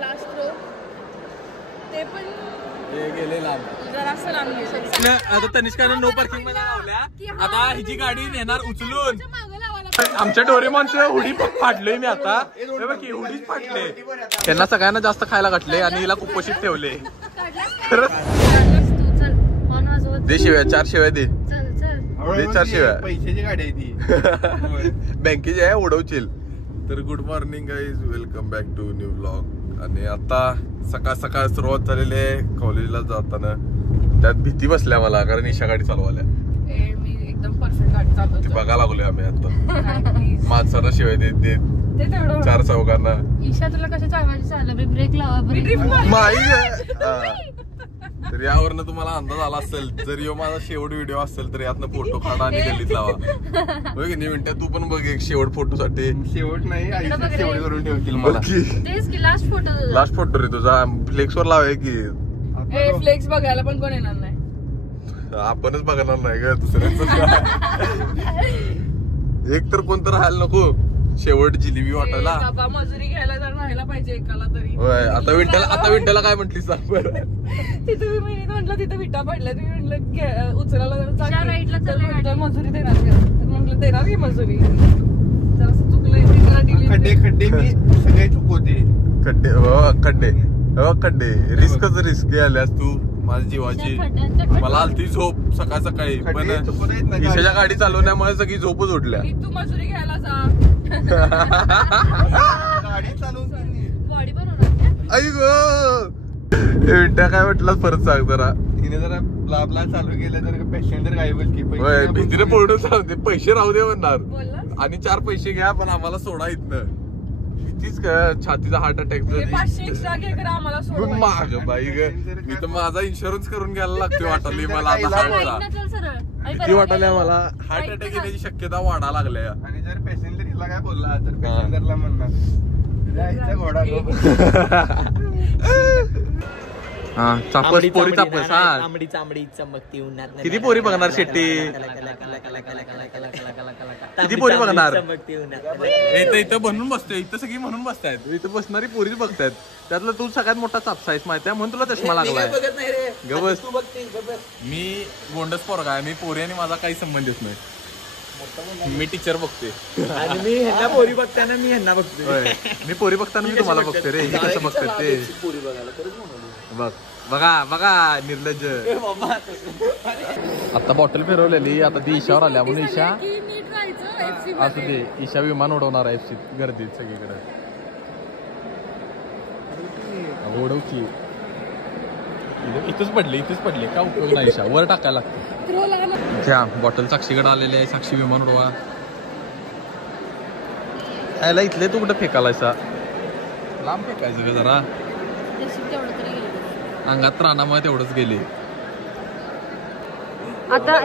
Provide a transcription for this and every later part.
Last row ते पण गेले लांब जरासं लांब गेले. आता तनिष्कानं नो पार्किंग मध्ये लावल्या. आता हिची गाडी नेणार उचलून. आमच्या डोरेमॉनचं हुडी फाडलोय मी आता. की हुडीच फाटले. त्यांना सगळ्यांना जास्त खायला घातले आणि हिला कुपोषित ठेवले. दे शिव्या, 4 शिव्या दे. दे 4 शिव्या. पैशाची गाडी आहे ती. बँकेची आहे, उडवशील. तर good morning guys, welcome back to new blog. आणि आता सकाळ सकाळ सुरुवात झालेली आहे कॉलेजला जाताना. त्यात भीती बसल्या मला, कारण ईशा गाडी चालवाल्या. मी एकदम परफेक्ट गाडी चालवते. बघा लागलोय आम्ही आता. माणसाला शिवाय देत देत 4 चौघांना. ईशा तुला कसं चालवायची चाललं? ब्रेक लावा. माही तर यावरनं तुम्हाला अंदाज आला असेल. जर यो माझा शेवट व्हिडिओ असेल तर यातनं फोटो काढा आणि गल्लीत लावा. बघ की मिनिटात तू पण बघ एक शेवट फोटो साठी. शेवट नाही, शेवट करून ठेवतील मला. Last photo. लास्ट फोटो रे तुझा. फ्लेक्स वर लावाय की. फ्लेक्स बघायला पण कोण येणार नाही. आपणच बघणार नाही का दुसऱ्याच. एक तर कोणतं राहायला नको. शेवट जिलेबी वाटायला. बाबा मजुरी घ्यायला जर राहायला पाहिजे एकाला तरी. होय. आता विंटरला काय म्हटली सांग बरं. तिथं मी म्हटलं तिथं विटा पडल्या. तुम्ही म्हटलं उचलायला मजुरी देणार तर म्हटलं देणार की मजुरी. जरासं चुकलंय. खड्डे मी सगळे चुकवते. खड्डे रिस्कच रिस्क आल्यास तू माझ्या जीवाची. मला आलती झोप सकाळ सकाळी, पण ईशाच्या गाडी चालवण्यामुळे सगळी झोपच उठल्या. तू मजुरी घ्यायला जा. गाडी चालवून बॉडी पण होणार. आई गो विंट्या काय म्हटलं परत सांग जरा. तिने जरा लाभला चालू केलं तर पेशंट तर गायबच की. भीतीने पडून सांगते. पैसे राहू दे म्हणणार बोलला आणि 4 पैसे घ्या पण आम्हाला सोडा इथनं. भीतीच का छातीचा हार्ट अटॅक. 500 एक्स्ट्रा घे करा आम्हाला सोडवा. माग बाई ग, मी तर माझा इन्शुरन्स करून घ्यायला लागतोय वाटायला मला आता. हार्टचा भीती वाटायला मला. हार्ट अटॅक येण्याची शक्यता वाढा लागल्या. आणि जर पॅसेंजरला काय बोलला तर पॅसेंजरला म्हणणार घोडा. चापस पोरी चापस. हा चांबडी चांबडी चमकती उन्हात. किती पोरी बघणार शेट्टी? किती पोरी बघणार? चमकती उन्हात. इथं बनून बसतोय. इथं सगळी म्हणून बसतायत. इथं बसणारी पोरीच बघतायत. त्यातलं तू सगळ्यात मोठा चापसा आहेस माहिती आहे, म्हणून तुला चष्मा लागलाय. गबस. मी गोंडस पोरगा आहे. मी पोरी आणि माझा काही संबंध येत नाही. मी टीचर बघते आणि मी ह्यांना पोरी बघताना मी ह्यांना बघतोय. मी पोरी बघताना मी तुम्हाला बघते रे. हे कसं बघतात ते बघ. बघा निर्लज्ज. आता बॉटल फिरवलेली. आता ती ईशावर आल्या म्हणून ईशा असू दे. ईशा विमान उडवणार आहे गर्दीत सगळीकडे. उडवची इथंच पडले का उपयोग नाही. ईशा वर टाकायला लागते. घ्या बॉटल. साक्षीकडे आलेली आहे. साक्षी विमान उडवा. यायला इथले तू कुठं फेकायला? लांब फेकायचं का जरा. अंगात प्राणामुळे तेवढंच गेले. आता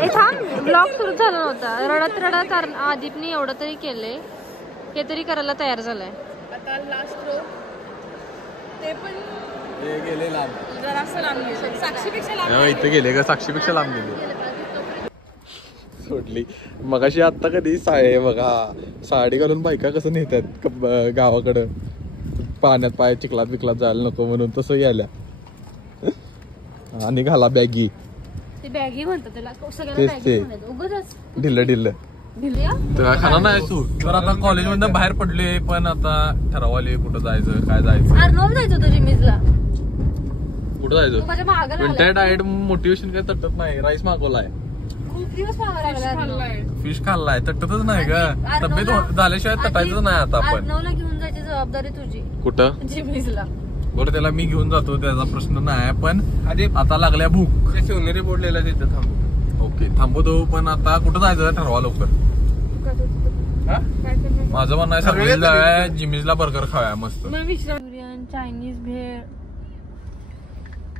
ब्लॉग सुरू झाला नव्हता. रडत आदिपने एवढं तरी केलंय. हे तरी करायला तयार झालाय. आता लास्ट रो ते पण गेले लांब. जरासं लांब गेले. साक्षीपेक्षा लांब. इथे गेले का? साक्षीपेक्षा लांब गेले. सोडली मगाशी. आता कधी बघा साडी घालून बायका कसं नेतात गावाकडं. पाण्यात पाय चिखलात बिकलात जायला नको म्हणून तसं गेल्या. आणि घाला बॅगी. ते बॅगी म्हणतात त्याला. तेच ते ढिल्ल तर खाना नाही तू. तर आता कॉलेज मधून बाहेर पडले, पण आता ठरवाले कुठं जायचं काय जायचं. अर्नव जायचं होतं जिमीजला. कुठं जायचं? विंटर डाएट मोटिवेशन काय तटत नाही. राईस मागवलाय. खूप दिवस मागायला. फिश खाल्लाय. तटतच नाही का? तब्येत झाल्याशिवाय तटायचं नाही. आता आपण अर्नवला घेऊन जायची जबाबदारी तुझी. कुठं? जिमीजला. बरं त्याला मी घेऊन जातो, त्याचा प्रश्न नाही. पण आता लागल्या भूक. सोनेरी बोर्डलेला तिथं थांबू. ओके थांबवतो. पण आता कुठं जायचं ठरवा लवकर. माझं म्हणणं आहे सगळी जाऊया जिमीजला बर्गर खाऊया मस्त. चायनीज भेळ,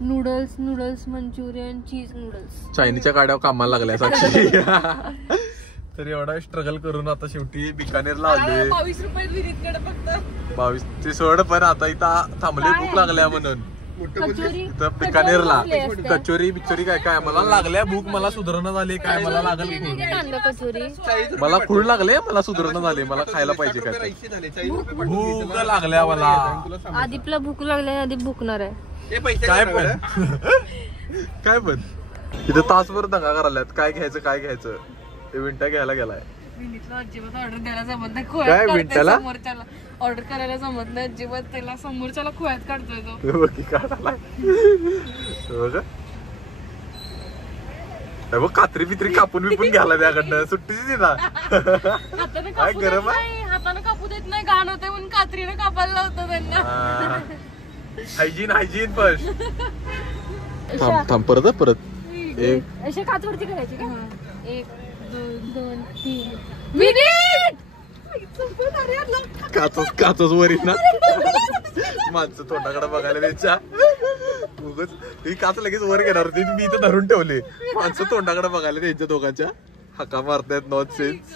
नूडल्स मंचुरियन, चीज नूडल्स. चायनीच्या गाड्यावर कामाला लागल्या साक्षी. तर एवढा स्ट्रगल करून आता शेवटी बिकानेरला आले. 22 रुपये विहिरीतकडे फक्त. 22 ते सोड. पण आता इथं थांबले भूक लागल्या म्हणून. कचोरी इथं पिकानेरला कचोरी बिचोरी काय काय मला लागल्या भूक मला सुधारणा झाली काय मला लागल कचोरी मला खूळ लागले मला सुधारणा झाली मला खायला पाहिजे काय भूक लागल्या मला आदिपला भूक लागली आदिप भुकणार आहे काय पण काय पण इथं तासभर दंगा करायलात काय घ्यायचं मिनिटा घ्यायला गेलाय अजिबात ऑर्डर द्यायला जमत नाही काय खोयात मिनिटाला? समोरच्याला ऑर्डर करायला जमत नाही अजिबात त्याला समोरच्याला खोयात काढतोय तो बघ की काढायला बघ हे बघ कात्री बित्री कापून बिपून घ्यायला त्याकडनं सुट्टीच दे ना हाताने काय कापू गरम देत आहे? नाही हाताने कापू देत नाही घाण होते म्हणून कात्रीने कापायला लावतो त्यांना हायजीन फर्स्ट थांब परत एक अशी काचवरती करायची का 1 2 3 मिनिट काचच वर ना माणसं तोंडाकडे बघायला त्यांच्या उगाच ही काच लगेच वर घेणार होती मी इथं धरून ठेवले माणसं तोंडाकडे बघायला त्यांच्या दोघांच्या हका मारतायत नॉट सेन्स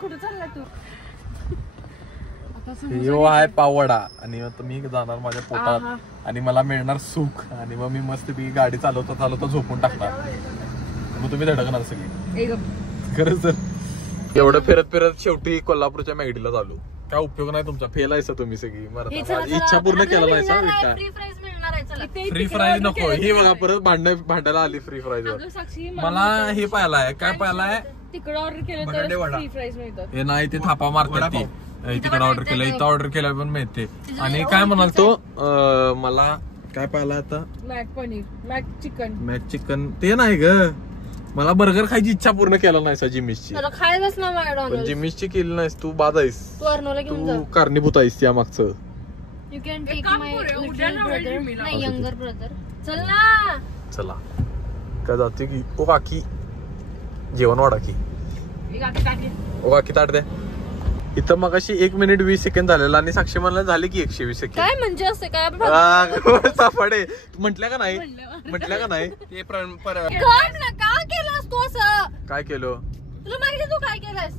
कुठे चालला तू यो आहे पावडा आणि आता मी जाणार माझ्या पोटात आणि मला मिळणार सुख आणि मग मी मस्त पैकी गाडी चालवता झोपून टाकणार मग तुम्ही धडकणार सगळी खरंच तर एवढं फिरत शेवटी कोल्हापूरच्या मॅगडीला चालू काय उपयोग नाही तुमचा फेल आहे तुम्ही सगळी माझी इच्छा पूर्ण केला नाही सा फ्री फ्राईज मिळणार आहे चला फ्री फ्राईज नको ही बघा परत भांडायला आली फ्री फ्राईज वर साक्षी मला हे पाहिलाय काय पाहिलाय तिकडे ऑर्डर केलं तर फ्री फ्राईज मिळतात हे नाही ते थापा मारतात ती तिकडे ऑर्डर केलं इथं ऑर्डर केलं पण मिळते आणि काय म्हणाल तो मला काय पाहिला आता मॅक पनीर मॅक चिकन ते नाही ग मला बर्गर खायची इच्छा पूर्ण केला नाही सा जिमिसची मला खायलाच ना पण जिमिसची केली नाहीस तू बाद आहेस तू अर्नोला घेऊन जा तू कारणीभूत आहेस त्या मागचं यू कॅन टेक काम माय करूया, लिटिल उद्या ना ब्रदर वेळ मिळाला. नाही यंगर ब्रदर चल ना चला काय जाते की ओ काकी जेवण वाढा की ओ काकी ताट द्या इथं मग अशी 1 मिनिट 20 सेकंड झालेला आणि साक्षी म्हणलं झाले की 120 सेकंड काय म्हणजे असं काय साफाडे म्हटल्या का नाही ते कर ना का केलंस तू असं काय केलं तुला माहिती तू काय केलंस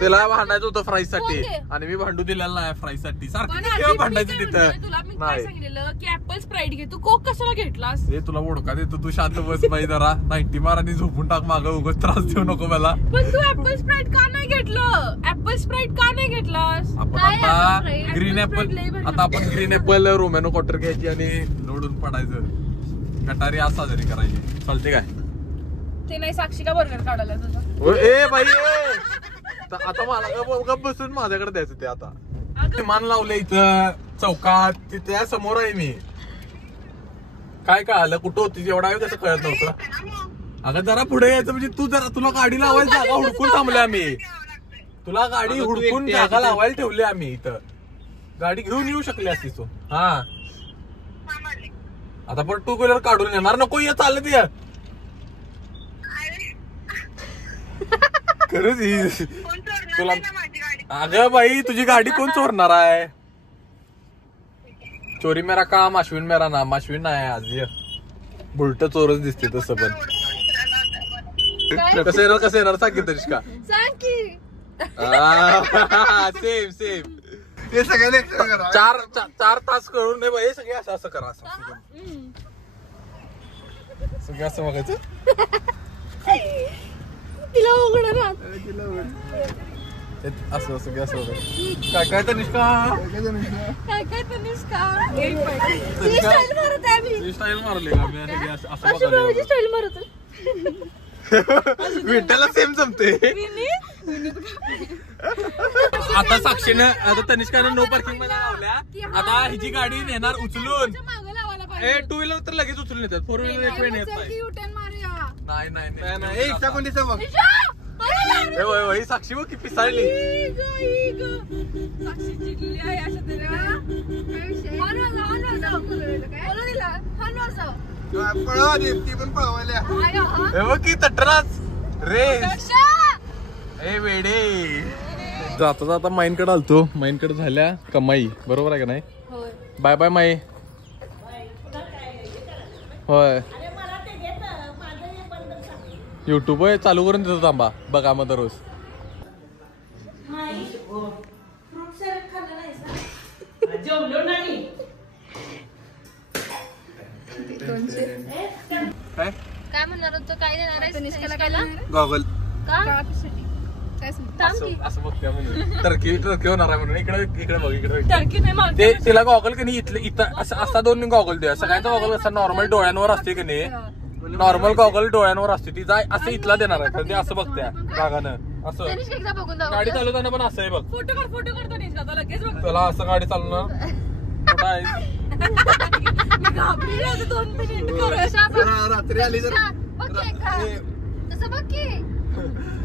त्याला भांडायचं होतं फ्राईज साठी कोण ते? आणि मी भांडू दिलेला नाही फ्राईज साठी पण सारखं आधी केव्हा मी भांडायचं काय तिथं म्हणलं, तुला मी काय नाही सांगितलेलं की ऍपल स्प्राईट घे तू कोक कशाला घेतलास हे तुला ओळखा देतो तू शांत बस माही जरा 90 मार आणि झोपून टाक मागं उगाच त्रास देऊ नको मला पण तू ऍपल स्प्राईट का नाही घेतलं ऍपल स्प्राईट का नाही घेतलास आपण काय आता apple Sprite? Green Apple apple Sprite लय भारी आता आपण ग्रीन ऍपल रोमॅनो क्वार्टर घ्यायची आणि लोडून पडायचं गटारी आज साजरी करायची चालते काय ते नाही साक्षीला बर्गर काढायला तुझा ओ, ए बाई ए! आता मला गप बसून माझ्याकडे द्यायचं ते आता मान लावलं इथं चौकात तिथे समोर आहे मी काय कळालं कुठं होती एवढा वेळ कसं कळत नव्हतं अगं जरा पुढे यायचं म्हणजे तू जरा तुला गाडी लावायला जागा हुडकून थांबले आम्ही तुला गाडी हुडकून जागा लावायला ठेवली आम्ही इथं गाडी घेऊन येऊ शकली असती तू हा आता पण 2 व्हीलर काढून येणार नको ये चालत ये खरंच तुला अगं बाई तुझी गाडी कोण चोरणार आहे चोरी मेरा काम अश्विन मेरा नाम अश्विन आहे आज बुलट चोरच दिसते तसं पण कसं येणार सांग की तनिष्का सांग की सेम हे सगळ्याला explain करा. 4 तास करून नाही बाई सगळे असं करा असं सगळं असं बघायचं तिला उघड ना असं बघायचं काय तनिष्का काय काय तनिष्का ती स्टाईल मारत आहे मी स्टाईल मारली का मी आणि असं अशी बघायला बघायची स्टाईल मारत विंटाला सेम जमते आता साक्षीनं आता तनिष्कानं नो पार्किंग मध्ये लावल्या आता हिची गाडी नेणार उचलून मागं लावायला पाहिजे 2 व्हीलर तर लगेच उचलून येतात 4 व्हीलर एक वेळ येत नाही U-turn मारूया नाही ए, इच्छा कोण दिसतं बघ. ए, वही साक्षी बघ की पिसाळली साक्षी चिडली आहे अशा पळवा आधी, ती पण पळवायला. हे बघ की तटराच रेस ए वेडे जाता जाता माईन कडे आलतो माईन कडे झाल्या कमाई बरोबर आहे का नाही बाय बाय माई होय युट्यूब चालू करून देतो थांबा बघा मग दररोज काय काय म्हणणार होतं? काय देणार आहे तनिष्काला? गॉगल का? थांब की. असं बघते म्हणजे टर्की होणार आहे म्हणून इकडे बघ इकडे टर्की नाही मागते. ते तिला गॉगल की नाही इथं असा 2 गॉगल दे. सगळ्यांचा गॉगल असा नॉर्मल डोळ्यांवर असते की नाही, नॉर्मल गॉगल डोळ्यांवर असते ती जाय असं इथला देणार आहे. तर ते असं बघत्या रागानं असं. तनिष्का एकदा बघून दाखव. गाडी चालवताना पण असं आहे बघ. फोटो काढतो नाही आता लगेच बघ. त्याला असं गाडी चालवणार कुठं आहे? मी घाबरली होते 2 मिनिट करू. रात्री आली तर बघ की एकदा. तसं बघ की.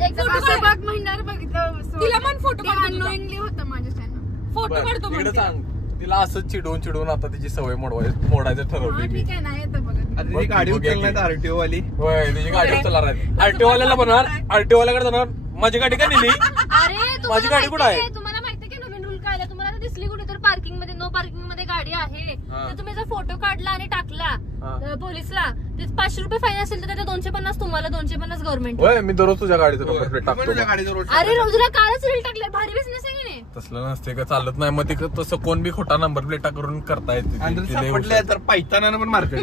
एकदा फोटो असं काढ. बघ महिन्यावर बघितलं. तिला मन फोटो काढतो. अननोइंगली होतं माझ्या चॅनल. फोटो बरं, काढतो तिकडे म्हणते. सांग. तिला असं चिडवून आता तिची सवय मोडायचं ठरवली मी. ठीक आहे नाही येतं बघत. आता ती गाडी उचलणार आरटीओ वाली. होय तिची गाडी चला आरटीओ वाल्याला म्हणणार, आरटीओ वाल्याकडे जाणार माझी गाडी का नेली. अरे माझी गाडी कुठं आहे? तुम्हाला माहिती की नवीन रूल काय आला? तुम्हाला आता दिसली कुठे तर पार्किंग मध्ये नो पार्किंग मध्ये गाडी आहे तर तुम्ही जर फोटो काढला आणि टाकला पोलिसला ते 500 रुपये फाईन असेल तर त्याचा 250 तुम्हाला 250 गव्हर्नमेंट. होय मी दररोज तुझ्या गाडीचं नंबर प्लेट टाकतो. गाडीचं रोड अरे रोजला कालच रील टाकले भारी बिझनेस आहे की नाही? तसलं नसते का, चालत नाही. मग ते तसं कोण बी खोटा नंबर प्लेटा करून करता येते. आणि ते जर लय सापडले तर पायताना पण मारते.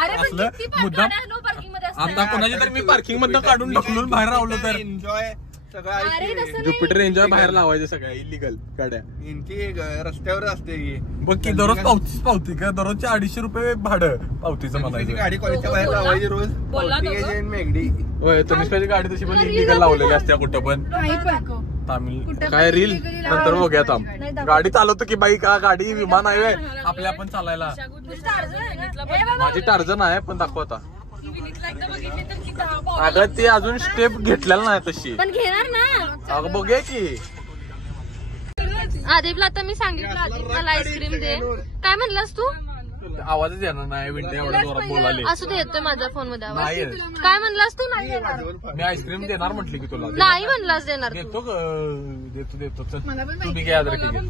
अरे पण असलं किती मुद्दाम- नो पार्किंग मध्ये असतात. आता कोणाची तर मी पार्किंग मधनं काढून ढकलून बाहेर लावलं तर एन्जॉय सगळं अरे आहे. तसं नाही. ज्युपिटर एन्जॉय बाहेर लावायचे सगळ्या इलिगल गाड्या. यांची रस्त्यावर असते ही. बघ की दररोज पावती का दररोजचे 250 रुपये भाडं पावतीचं त्याची म्हणायचं. गाडी कॉलेजच्या बाहेर लावायची रोज. बोलला तो पावती का? आणि मेगडी. होय तनिष्काची गाडी तशी पण इलिगल लावलेली असते कुठं पण. नाही पण. तामिळ काय रील नंतर बघूया थांब. गाडी चालवतो की बाई का गाडी विमान आहे व्हय? आपल्या आपण चालायला. माझी टार्झन आहे पण दाखव आता. विनीतला एकदा बघितली तर किती हा अगं ती अजून स्टेप घेतलेला नाही तशी. पण घेणार ना. अगं बघूया की. आदिपला आता मी सांगितलं आदिप मला आईस्क्रीम दे. काय म्हणलास तू? आवाजच येणार नाही विंटे एवढ्या जोरात बोलाले. असू दे येतोय माझ्या फोन मध्ये आवाज. नाही येत. काय म्हणलास तू? नाही देणार. मी आईस्क्रीम देणार म्हटली की तुला. नाही म्हणलास देणार तू. देतो देतो चल. तुम्ही काय याद मला पण राखी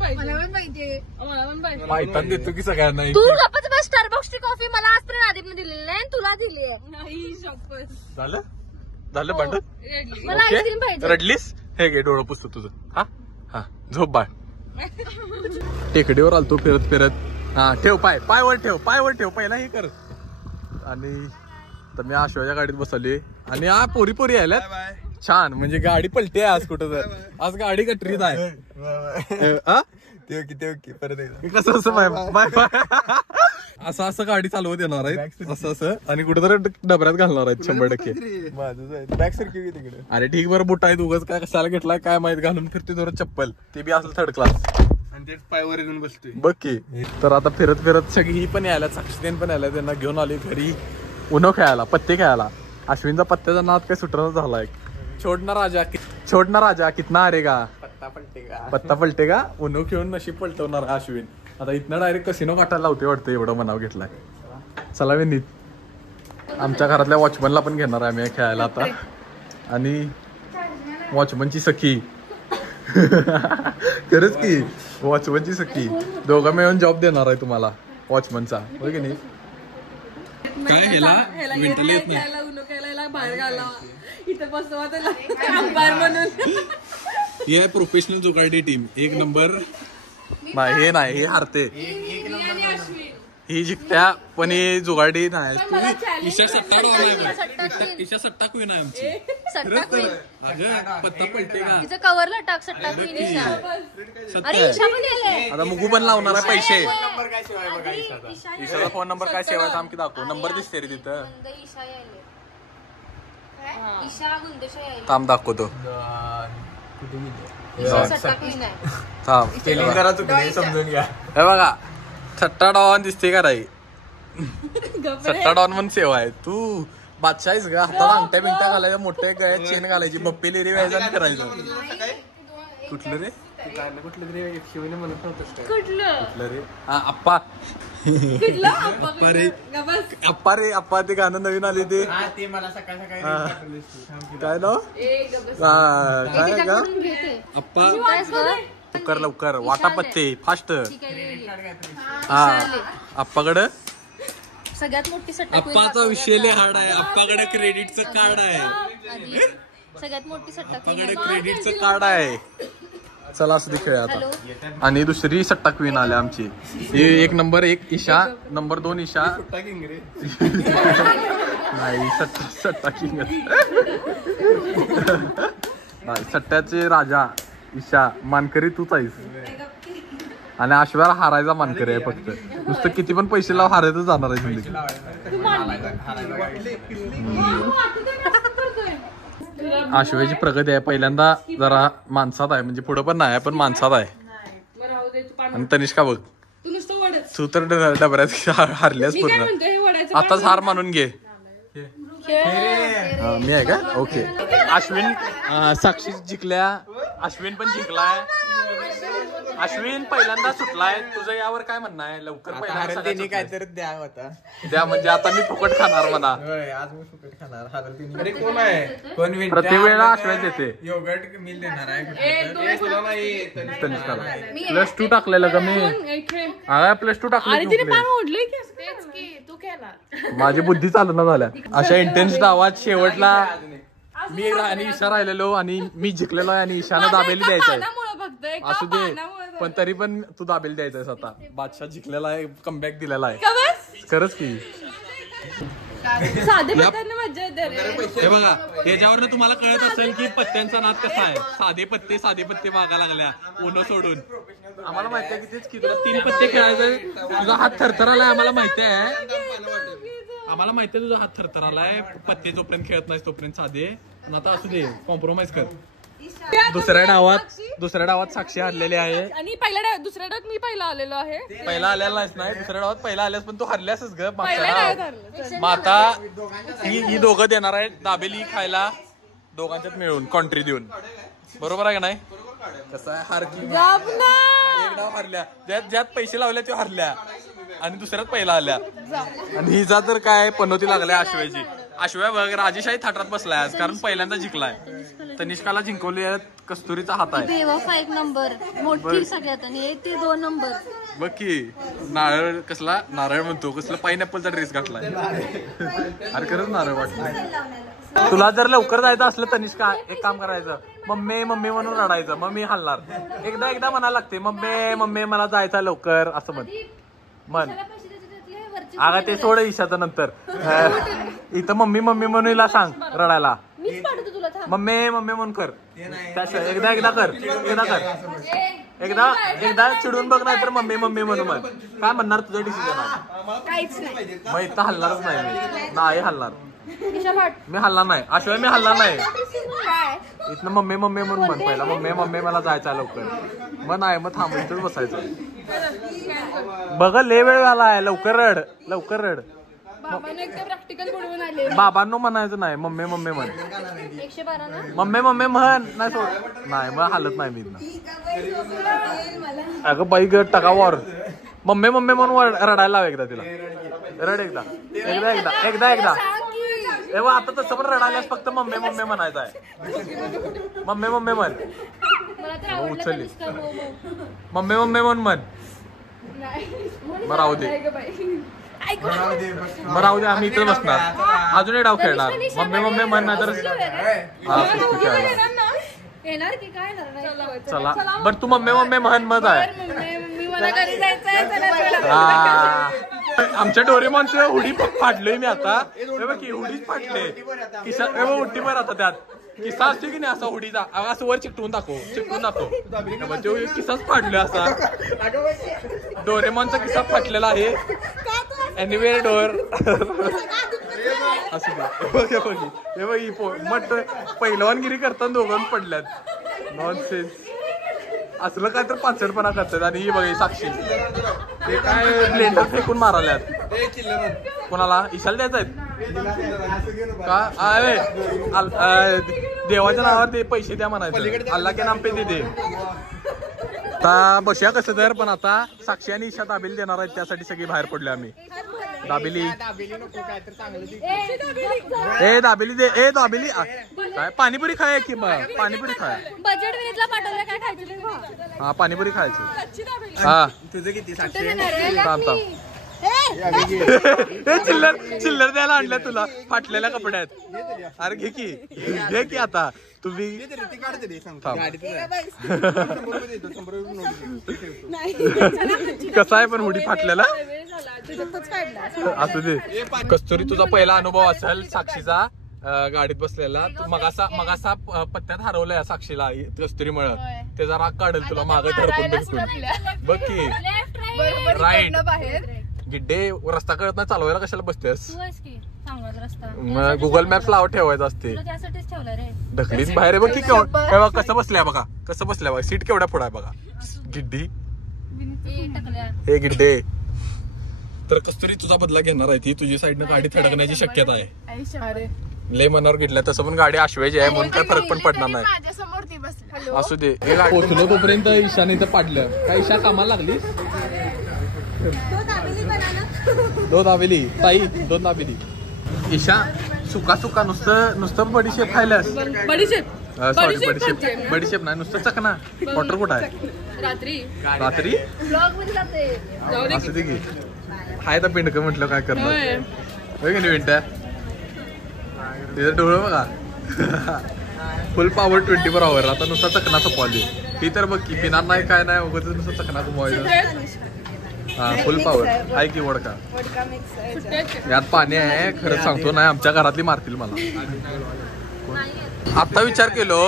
पाहिजे. मला पण पाहिजे. पायथन देतो की सगळ्यांना. तू गप्पच बस. स्टारबक्सची कॉफी मला आजपर्यंत आदिपने दिलेली नाही आणि तुला दिली आहे. नाही शपथ. झालं भांड. मला आईस्क्रीम पाहिजे. रडलीस हे घे डोळं पुसतो तुझं. हा हा झोप बाळ. टेकडीवर आलतो फिरत फिरत. हा ठेव पायवर ठेव पहिला हे कर. आणि तर मी आश्वाच्या गाडीत बसवली आणि हा पोरी आल्यात छान. म्हणजे गाडी पलटी आहे आज कुठं तर. आज गाडी कटरीत आहे. कसं असं बाय असं गाडी चालवत येणार आहे असं आणि कुठेतरी डबऱ्यात घालणार आहेत 100%. बॅक सरकी तिकडे. अरे ठीक बरं बुट आहेत उगाच काय कशाला घेतलाय काय माहित घालून फिरते थोडं चप्पल ते बी असेल 3rd क्लास. आणि ते पायवर येऊन बसतोय. बघ की. तर आता फिरत फिरत सगळी ही पण यायला साक्षीदेन पण यायला त्यांना घेऊन आली घरी उन्हो खेळायला पत्ते खेळायला. अश्विनचा पत्त्याचा नाद काय सुटणार झालाय. छोडना राजा कितना आरेगा पत्ता पलटेगा. उन्हो खेळून नशीब पलटवणार अश्विन. आता इथनं डायरेक्ट कसिनो काटायला लावते वाटतं एवढं मनाव घेतलाय. चला विनीत आमच्या घरातल्या वॉचमनला पण घेणार आहे आम्ही खेळायला आता. आणि वॉचमनची सखी खरंच की वॉचमनची सखी दोघं मिळून जॉब देणार आहे तुम्हाला वॉचमनचा. होय की नाही. काय ह्याला मेंटली येत नाही. उन्होकेला बाहेर घाला इथं बसवा त्याला अंपायर म्हणून. ही आहे प्रोफेशनल जुगाडी टीम. 1 नंबर. नाही हे नाही हे हारते. ही जिंकत्या पण ही जुगाडी नाही. ईशा सट्टा क्वीन आहे आमची. अगं पत्ता पलटे का तिचं कव्हरला टाक सट्टा क्वीन ईशा. अरे ईशा पण गेले. आता मुगू पण लावणार आहे पैसे. ईशा ईशाचा फोन नंबर काय सेवा आमची दाखव. नंबर दिसते रे तिथं. ईशा यायले. ईशा गुंदेशा यायले. थांब दाखवतो. ईशा सट्टा क्वीन आहे. थांब समजून घ्या. हे बघा सट्टा डॉन दिसते का नाही. सट्टा डॉन म्हणून सेवा आहे. तू बादशाह आहेस का. हाताला अंगठ्या बिंट्या घालायच्या मोठे गळ्यात चेन घालायची बप्पी लिरी व्हायचं आणि करायचं. कुठलं रे कुठलं रे शिवने म्हणत नव्हतं कुठलं रे. हा अप्पा अप्पा रे अप्पा ते गाणं नवीन आले ते. ते मला सकाळ सकाळी काय नाव काय का अप्पा. लवकर वाटापत्ते फास्ट. हा अप्पाकडं सगळ्यात मोठी सट्टा क्वीन अप्पाचा विषय लय हार्ड आहे. अप्पाकडे क्रेडिटचं कार्ड आहे. सगळ्यात मोठी सट्टा क्वीन अप्पाकडे क्रेडिटचं कार्ड आहे. चला असं खेळ आता. आणि दुसरी सट्टा क्वीन आल्या आमची. ही 1 नंबर 1 ईशा, नंबर 2 ईशा. नाही सट्टा किंग. सट्ट्याचे राजा ईशा. मानकरी तूच आहेस. आणि अश्वाला हारायचा मानकरी आहे फक्त. नुसतं किती पण पैसे लाव हारायचं जाणार आहे जिंदगी. अश्वाची प्रगती आहे. पहिल्यांदा जरा माणसात आहे, म्हणजे पुढं पण नाही पण माणसात आहे. आणि तनिष्का बघ, तू तर डबऱ्यात हारल्यास पूर्ण. आताच हार मानून घे. मी आहे का? ओके. अश्विन साक्षी जिंकल्या. अश्विन पण जिंकलाय. अश्विन पहिल्यांदा सुटलाय. तुझं यावर काय म्हणणं आहे? लवकर त्यांनी काहीतरी द्या होता. द्या म्हणजे आता मी फुकट खाणार म्हणा. आज मी फुकट खाणार. अरे कोण आहे? कोण विन? प्रत्येक वेळेला अश्विन देते. योगर्ट मिल देणार आहे. +2 टाकलेलं का मी? +2 टाकलं. माझी बुद्धी चालना झाल्या. अशा इंटेन्स डावात शेवटला मी आणि ईशा राहिलेलो आणि मी जिंकलेलो आहे आणि ईशानं दाबेली द्यायचं आहे. असू दे पण तरी पण तू दाबेली द्यायचंय आता. बादशाह जिंकलेला आहे, कमबॅक दिलेला आहे. खरंच की हे बघा, याच्यावरनं तुम्हाला कळत असेल की पत्त्यांचा नाद कसा आहे. साधे पत्ते मागा लागल्या उन्ह सोडून. आम्हाला माहिती आहे की तेच की तुला 3 पत्ते खेळायचे. तुझा हात थरथरालाय आम्हाला माहिती आहे. आम्हाला माहिती आहे तुझा हात थरथरालाय. पत्ते जोपर्यंत खेळत नाही तोपर्यंत साधे. आता असू दे, कॉम्प्रोमाइज कर. दुसऱ्या डावात साक्षी हरलेली आहे. आणि दुसऱ्या डावात मी पहिला आलेलो आहे. पहिला आलेलाच नाही, दुसऱ्या डावात पहिला आल्यास पण तू हरल्यासच ग. मग आता ही दोघं देणार आहेत दाबेली खायला, दोघांच्यात मिळून कॉन्ट्री देऊन. बरोबर आहे का नाही? कसं आहे हार की एक डाव हरल्या. ज्यात पैसे लावले ते हरल्या आणि दुसऱ्यात पहिला आल्या. आणि हिचा तर काय पनोती लागल्या अश्व्याची. अश्व्या बघ राजेशाही थाटात बसलाय आज, कारण पहिल्यांदा जिंकलाय. तनिष्काला जिंकवली कस्तुरीचा हात आहे. बेवफा 1 नंबर मोठी सगळ्यात आणि ते 2 नंबर. बघ की नारळ कसला, नारळ म्हणतो कसला पाइनएपलचा ड्रेस घातलाय. अरे खरंच नारळ वाटत. तुला जर लवकर जायचं असलं तनिष्का एक काम करायचं, मम्मी म्हणून रडायचं. मग मी हलणार. एकदा म्हणायला लागते मम्मी मला जायचं लवकर असं म्हण. अगं ते सोड ईशाचं नंतर. इथं मम्मी म्हणून हिला सांग रडायला. मम्मी म्हणून कर. एकदा कर. एकदा चिडून बघ, नाही तर मम्मी म्हणून म्हण. काय म्हणणार तुझं डिसिजन आहे. मग इथं हलणारच नाही हलणार. मी हलणार नाही. अशिवाय मी हलणार नाही. इथनं मम्मी म्हणून म्हण पहिला. मम्मी मला जायचं लवकर. मग नाही मग थांबायचं बसायचं. बघ लय वेळ झालाय. लवकर रड. बाबांनो म्हणायचं नाही. मम्मी म्हण. 112 ना. मम्मी म्हण. नाही सोड नाही मग हालत नाही मी. अगं बाई ग टकावर. मम्मी म्हणून रडायला लाव एकदा तिला. रड एकदा. आता तसं पण रडायलाच फक्त मम्मी म्हणायचं आहे. मम्मी म्हण. उचलली. मम्मी म्हण. मग राहू दे आम्ही इथं बसणार. अजून एक डाव खेळणार. मम्मी म्हण नाही तर चला. बरं तू मम्मी म्हण मग आहे. आमच्या डोरेमॉनचं हुडी फाडलोय मी आता. की हुडीच फाटले किसा. उड्डी पण आता त्यात किस्सा असतो की नाही असा हुडीचा. असं वर चिकटून दाखव. तो किस्साच फाडलोय असा. डोरेमॉनचा किस्सा फाटलेला आहे. एनिवेअर डोअर असं बघ मट पहिलवानगिरी करताना दोघांना पडल्यात. नॉनसेन्स. असलं काय तर पाचडपणा करतात. आणि ही बघ साक्षी ते काय ब्लेंडर फेकून माराल्यात. कोणाला? ईशाला द्यायचं आहेत का? देवाच्या नावावर ते पैसे द्या म्हणायचं. अल्लाह के नाम पे दे. आता बसूया कसं तर. पण आता साक्षी आणि ईशा दाबेली देणार आहेत, त्यासाठी सगळी बाहेर पडले आम्ही. दाबेली दाबेली दे. दाबेली काय पाणीपुरी खाय की मग. पाणीपुरी खाय. बजेट विनीतला पाठवलं काय खायचं. हा पाणीपुरी खायची. हा तुझं किती? 700. थांब चिल्लर चिल्लर द्यायला आणल्या तुला फाटलेल्या कपड्यात. अरे घे की आता तुम्ही कसा आहे पण हुडी फाटलेला असू दे. कस्तुरी तुझा पहिला अनुभव असेल साक्षीचा गाडीत बसलेला. मगासा पत्त्यात हरवलाय साक्षीला कस्तुरीमुळे. त्याचा राग काढेल तुला मागे धडकून बघ की. राईट गिड्डे रस्ता कळत नाही चालवायला कशाला बसतेस. गुगल मॅप्स लावत ठेवायचं असते. ढकलीत बाहेर बघ की कसं बसल्या बघा सीट केवढ्या पुढे आहे बघा गिड्डी. हे गिड्डे तर कस्तुरी तुझा बदला घेणार आहे ती. तुझी साईडनं गाडी थडकण्याची शक्यता आहे. लय मनावर घेतल्या तसं पण गाडी आशवायची आहे म्हणून काय फरक पण पडणार नाही. असू दे. पोचलो तोपर्यंत ईशाने इथं पाडलं. काय ईशा कामाला लागलीस. दोन दाबेली ताई दोन दाबेली. ईशा सुका नुसतं बडीशेप खायलास. बडीशेप नाही नुसतं चकना. वॉटर कुठं आहे. रात्री असू दे की हाय तर पिंडक म्हटलं काय करणार होय की नाही मिनटं. तिथं डोळं बघा फुल पॉवर 24 hours. आता नुसता चकना सपवाली ही तर बघ की पिणार नाही काय नाही उगाच नुसतं चकना कमवायचं. हा फुल पॉवर आहे की वडका यात पाणी आहे. खरंच सांगतो नाही आमच्या घरातली मारतील मला. आता विचार केलो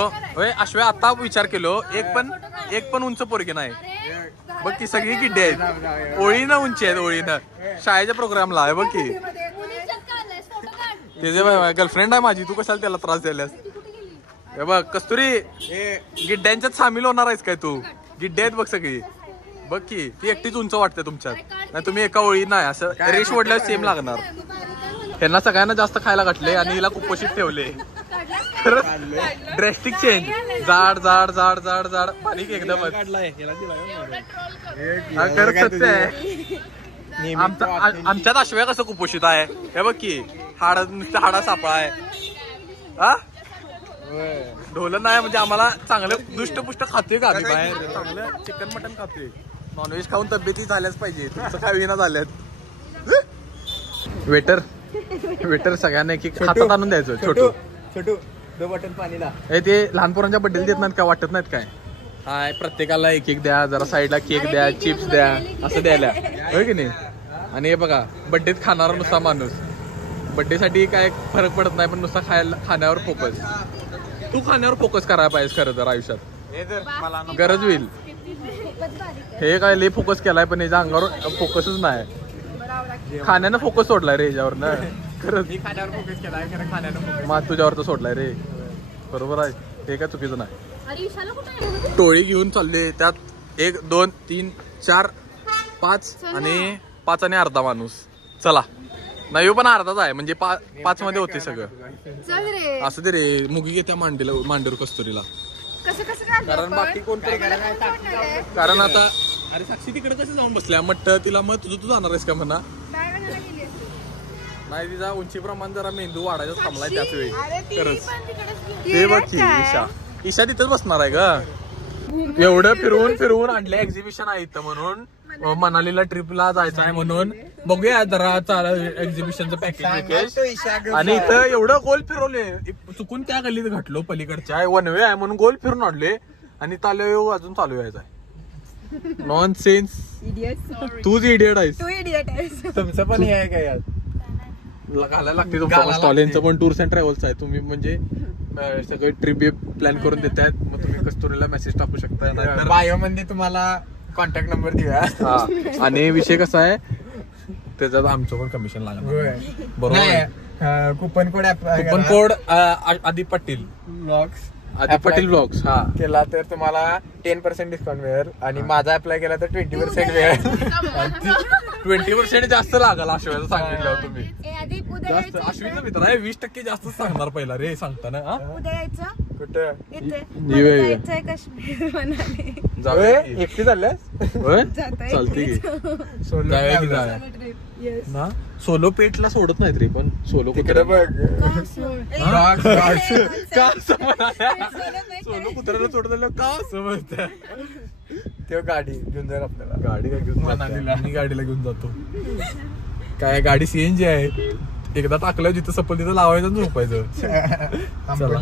अश्व्या आता विचार केलो एक पण उंच पोरगी नाही बघ की. सगळी गिड्डे आहेत ओळीनं उंची आहेत ओळीनं. शाळेच्या प्रोग्रामला आहे बघ की. ते गर्लफ्रेंड आहे माझी तू कशाला त्याला त्रास द्यायलास. हे बघ कस्तुरी गिड्ड्यांच्यात सामील होणार आहेस काय तू. गिड्डे आहेत बघ सगळी बघ की. ती एकटीच उंच वाटते तुमच्यात. नाही तुम्ही एका ओळी नाही असं रेश ओढल्यावर सेम लागणार. त्यांना सगळ्यांना जास्त खायला घातले आणि हिला कुपोषित ठेवले. खरंच ड्रेस्टिक चेंज. जाड जाड जाड जाड जाड पाणी एकदम खरंच सत्य आहे. आमच्यात अश्व्या कसं कुपोषित आहे हे बघ की. नुसतं हाडा सापळा आहे. ढोलं नाही म्हणजे आम्हाला चांगलं दुष्टपुष्ट खातोय का आम्ही बाहेर. चांगलं चिकन मटन खातोय. नॉनव्हेज खाऊन तब्येती झाल्याच पाहिजे. तुमचं काय विना झाल्यात. वेटर सगळ्यांना एक हातात आणून द्यायचं. छोटू 2 बॉटल पाणीला. ते लहान पोरांच्या बड्डेला देत नाहीत का वाटत नाहीत काय. हाय प्रत्येकाला एक द्या. जरा साईडला केक द्या चिप्स द्या असं द्यायला होय की नाही. आणि हे बघा बड्डेत खाणारा नुसता माणूस. बड्डे साठी काय फरक पडत नाही पण नुसता खाण्यावर फोकस. तू खाण्यावर फोकस करायला पाहिजे खरं तर आयुष्यात. गरज होईल. हे काय लय फोकस केलाय पण याच्या अंगावर फोकसच नाही. खाण्यानं फोकस सोडलाय रे याच्यावर ना. खरंच खाण्यावर फोकस केलाय खरं खाण्यावर मग तुझ्यावर तर सोडलाय रे. बरोबर आहे हे काय चुकीचं नाही. टोळी घेऊन चालले त्यात 1 2 3 4 5 आणि 5 आणि अर्धा माणूस. चला नाही पण अर्धाच आहे म्हणजे 5 मध्ये होते सगळं. असं दे रे मुगी घेत्या मांडीवर कस्तुरीला. कारण बाकी कोणतरी कारण आता अरे साक्षी तिकडे कसं जाऊन बसल्या मट्ट तिला मग तू जाणार आहेस का म्हणा. नाही तिचा उंची प्रमाण जरा मेंदू वाढायचा थांबलाय त्याच वेळी. खरंच ते बघ ईशा तिथंच बसणार आहे ग. एवढं फिरवून आणलं. एक्झिबिशन आहे इथं म्हणून मनालीला ट्रिपला जायचं आहे म्हणून बघूया जरा एक्झिबिशनचं पॅकेज. आणि इथं एवढं गोल फिरवले चुकून त्या गल्लीत घातलो पलीकडच्या वन वे आहे म्हणून गोल फिरून आणले आणि अजून चालू यायचं आहे. Non sense. तूच इडियट आहेस. तुमचं पण हे आहे का यात घालायला लागते तुमचा स्टॉलेंचं पण टूर्स अँड ट्रॅव्हल्स आहे. तुम्ही म्हणजे सगळे ट्रिप प्लॅन करून देतायत मग तुम्ही कस्तुरीला मेसेज टाकू शकता. बायो मध्ये तुम्हाला कॉन्टॅक्ट नंबर देऊया. आणि विषय कसा आहे त्याच्यात आमचं पण कमिशन लागणार बरोबर. कुपन कोड आदी पाटील ब्लॉग्स हा केला तर तुम्हाला 10% डिस्काउंट मिळेल आणि माझा अप्लाय केला तर 20% मिळेल. 20% जास्त लागल अश्व्याचं सांगितलं तुम्ही. जास्त अश्विनचा मित्र आहे 20% जास्त सांगणार पहिला रे सांगताना. कुठं जाऊया एकटी चालल्यास चालते की ना. सोलो पेटला सोडत नाहीत रे पण सोलो कुत्रा सोलो कुत्र्याला सोडत का समजत ते गाडी घेऊन जाईल आपल्याला. गाडी काय घेऊन जातो? मी गाडीला घेऊन जातो. काय गाडी सीएनजी आहे, एकदा टाकलं जिथं सपल तिथं लावायचं आणि झोपायचं. चला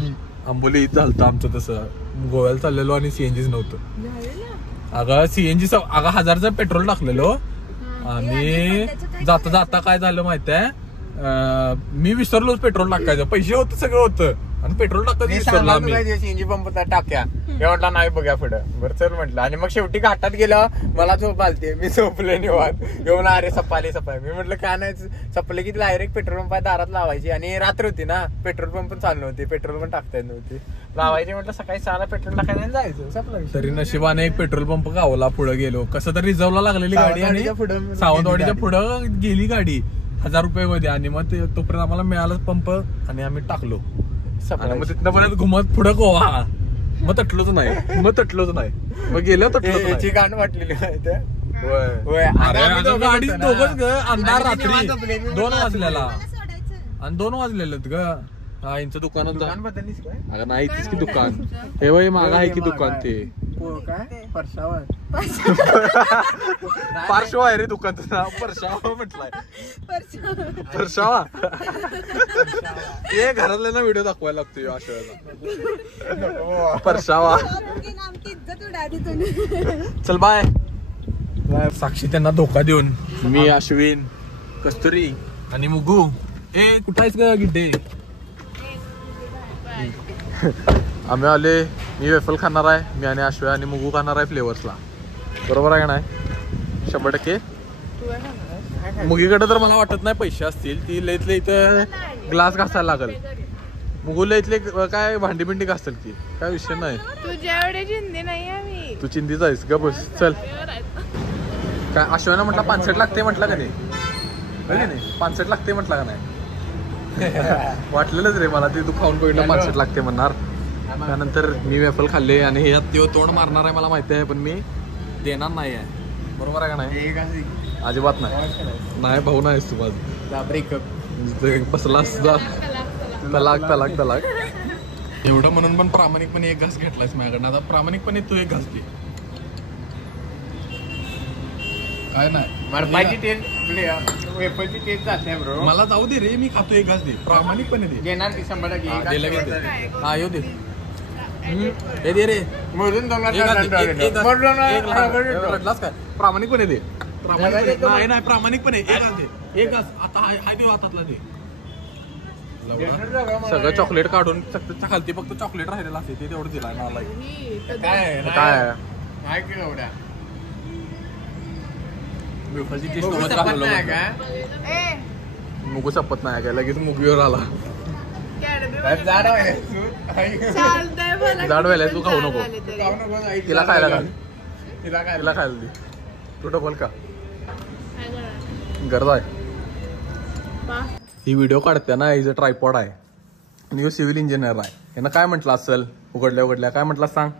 आंबोली चालतं आमचं तसं. गोव्याला चाललेलो आणि सीएनजीच नव्हतं. अगं सीएनजी अगं 1000चं पेट्रोल टाकलेलो आणि जाता जाता काय झालं माहितीये, मी विसरलोच पेट्रोल टाकायचं. पैसे होतं सगळं होतं आणि पेट्रोल टाकायचं विसरलो आम्ही. सीएनजी पंप टाक्या हे म्हटलं नाही बघा पुढं. बरं चल म्हटलं. आणि मग शेवटी घाटात गेलं, मला झोप आलते, मी झोपले निवांत. येऊन अरे सपाली मी म्हटलं काय नाही सपले की डायरेक्ट पेट्रोल पंप दारात लावायची. आणि रात्र होती ना, पेट्रोल पंप पण चालू नव्हती, पेट्रोल पण टाकता येत नव्हती. लावायची म्हटलं सकाळी 6ला पेट्रोल टाकायला जायचं. सपला तरी नशिबाने एक पेट्रोल पंप गावला. पुढे गेलो कसं तर रिझर्वला लागलेली गाडी आणि सावंतवाडीच्या पुढं गेली गाडी 1000 रुपये मध्ये. आणि मग तोपर्यंत आम्हाला मिळाला पंप आणि आम्ही टाकलो. आणि मग तिथनं पर्यंत घुमत पुढं गोवा. मग तटलोच नाही, मग गेलो याची गाण वाटलेली माहिती. गाडी दोघच ग. अंधार रात्री 2 वाजलेला आणि 2 वाजलेलं ग. हा यांचं दुकानात जा. बदललीस काय? अगं नाही तीच की दुकान. हे वय मागा आहे की दुकान ते काय परशावर पार्श्व आहे रे दुकानचं नाव. परशावा म्हटलंय. परशावा हे घरातल्यांना व्हिडिओ दाखवायला लागतो अशा परशावा. चल बाय. साक्षी त्यांना धोका देऊन मी अश्विन, कस्तुरी आणि मुगू. ए कुठं आहेस ग गिड्डे? आम्ही आले. मी वेफल खाणार आहे, मी आणि अश्विन आणि मुगू खाणार आहे फ्लेवर्सला. बरोबर आहे का नाही? 100%. मुगीकडे तर मला वाटत नाही पैसे असतील. ती लईतले इथं ग्लास घासायला लागल. मुगूला इथले काय भांडी बिंडी घासल की काय विषय नाही. तुझ्याकडे चिंदी नाही आम्ही. तू चिंदी जाईस ग बस. चल काय अश्विना म्हटलं 65 लागते म्हटलं का नाही? 65 लागते म्हटलं का नाही? वाटलेलंच रे मला. ते तू खाऊन बघितलं 65 लागते म्हणणार. त्यानंतर मी वेफल खाल्ले आणि ह्यात तेव्हा तोंड मारणार आहे मला माहिती आहे, पण मी देणार नाही आहे. बरोबर आहे का नाही? अजिबात नाही भाऊ नाहीस तू माझं. ब्रेकअप बसलास जा. तलाक. एवढं म्हणून पण प्रामाणिकपणे एक घास घेतलायस माझ्याकडनं. आता प्रामाणिकपणे तू एक घास दे. काय नाही टेस्ट जाते ब्रो. मला जाऊ दे रे, मी खातो. एक घास दे, प्रामाणिकपणे दे. घेणार ती 100%. लगेच दे. हा येऊ दे. हे दे रे. मोजून रडलास काय? प्रामाणिकपणे दे. नाही प्रामाणिकपणे एक घास दे. एक घास आता हाय देऊ हातातला दे. सगळं चॉकलेट काढून खालती फक्त चॉकलेट राहिलेलं असते ते तेवढं दिलाय मला. काय मुगू सपत नाही काय? लगेच मुगीवर आला. जाड व्हायला तू खाऊ नको. तिला खायला घाल. तिला खायला दे. तू डबल का गरज आहे. ही व्हिडिओ काढते ना, हिचं ट्रायपॉड आहे आणि सिव्हिल इंजिनियर आहे. यानं काय म्हटलं असेल उघडल्या काय म्हटलं सांग?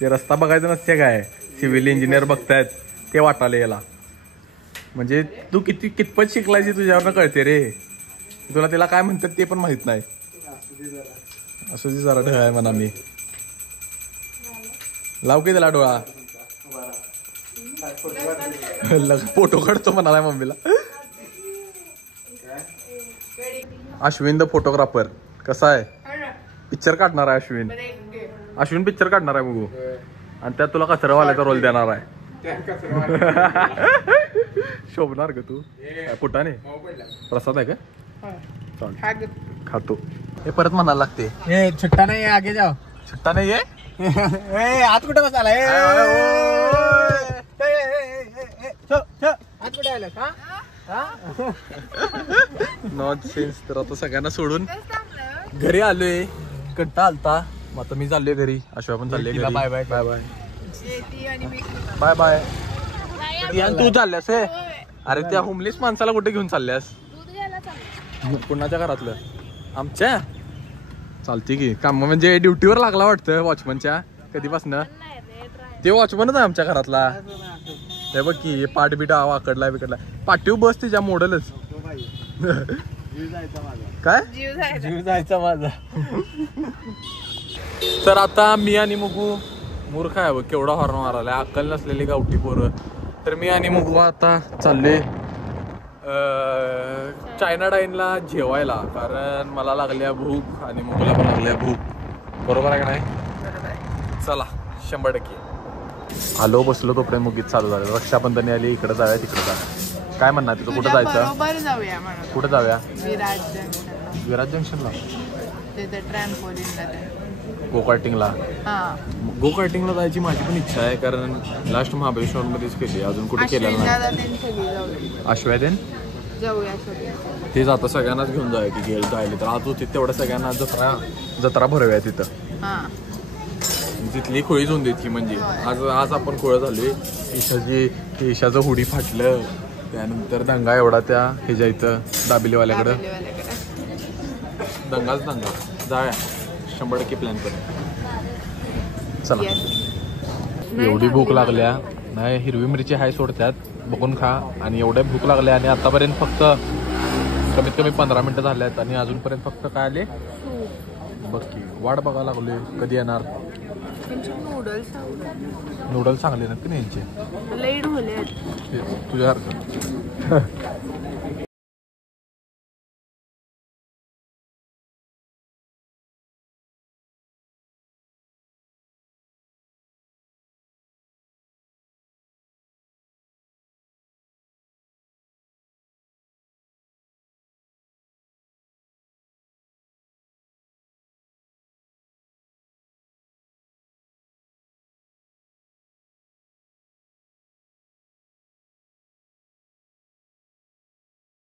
ते रस्ता बघायचा नसते काय? सिव्हिल इंजिनियर बघतायत ते वाटाले याला. म्हणजे तू कितपत शिकलायची तुझ्यावरनं कळते रे. तुला तिला काय म्हणतात ते पण माहित नाही. असं जी जरा ढळ आहे म्हणा. मी लाव की त्याला डोळा. फोटो काढतो म्हणालाय मम्मीला. अश्विन द फोटोग्राफर कसा आहे? पिक्चर काढणार आहे अश्विन पिक्चर काढणार आहे बघू. आणि त्यात तुला कचरावाल्याचा रोल देणार आहे. शोभणार का तू? कुठाने प्रसाद आहे का? खातो. हे परत म्हणायला लागते छट्टा नाही आगे जाओ. छट्टा नाही आहे. आत कुठे बसाला? आत कुठे आलं का? Not sense. तर आता सगळ्यांना सोडून घरी आलोय. कंटाळा आलता. मग आता मी चाललोय घरी. अशोक पण चालले घरी. Bye bye bye bye bye bye. तू चालल्यास? अरे त्या होमलेस माणसाला कुठे घेऊन चालल्यास? कुणाच्या घरातलं? आमच्या? चालते की काम. म्हणजे ड्युटीवर लागला वाटतं वॉचमनच्या कधीपासनं. ते वॉचमनच आहे आमच्या घरातला. हे बघ की पाठ बिटा वाकडलाय बिकडलाय. पाठीव बस तिच्या मॉडेलच. काय जीव जायचा माझा. तर आता मी आणि मुगू मूर्ख आहे बघ केवढा हॉर्न मारायला, अक्कल नसलेली गावठी पोरं. तर मी आणि मुगवा आता चालले चायना डाईनला जेवायला, कारण मला लागल्या भूक आणि मुगला पण लागल्या भूक. बरोबर आहे का नाही? चला 100%. आलो बसलो तोपर्यंत मुगीत चालू झालं. रक्षाबंधनी आली, इकडे जाऊया तिकडे जाऊया. काय म्हणणार तिथं कुठं जायचं? बरोबर जाऊया म्हणून. कुठं जाऊया? विराट जंक्शन. विराट जंक्शनला तिथे ट्रॅम्पोलिनला गो कार्टिंगला. हा गो कार्टिंगला जायची माझी पण इच्छा आहे, कारण लास्ट महाबळेश्वर मध्येच केली, अजून कुठे केलेलं नाही. आश्वादेन जाऊया सगळे. तेच आता सगळ्यांनाच घेऊन जाऊया की गेल जायला तर आज होती तेवढ्या सगळ्यांना जत्रा भरवूया तिथं. हा तिथली खोळी जाऊन देत की म्हणजे आज आपण खोळ झाली. ईशाचं हुडी फाटलं, त्यानंतर दंगा एवढा त्या ह्याच्या इथं दाबिलीवाल्याकडं. दंगाच दंगा. जाऊया 100% प्लॅन कर. चला. एवढी भूक लागल्या नाही, हिरवी मिरची हाय सोडत्यात बघून खा. आणि एवढ्या भूक लागल्या आणि आतापर्यंत फक्त कमीत कमी 15 मिनिटं झाल्यात आणि अजूनपर्यंत फक्त काय आले बघ की. वाट बघायला लागलोय कधी येणार. नूडल्स नूडल्स चांगले नक्की नाही यांचे लई ढोले तुझ्यासारखं.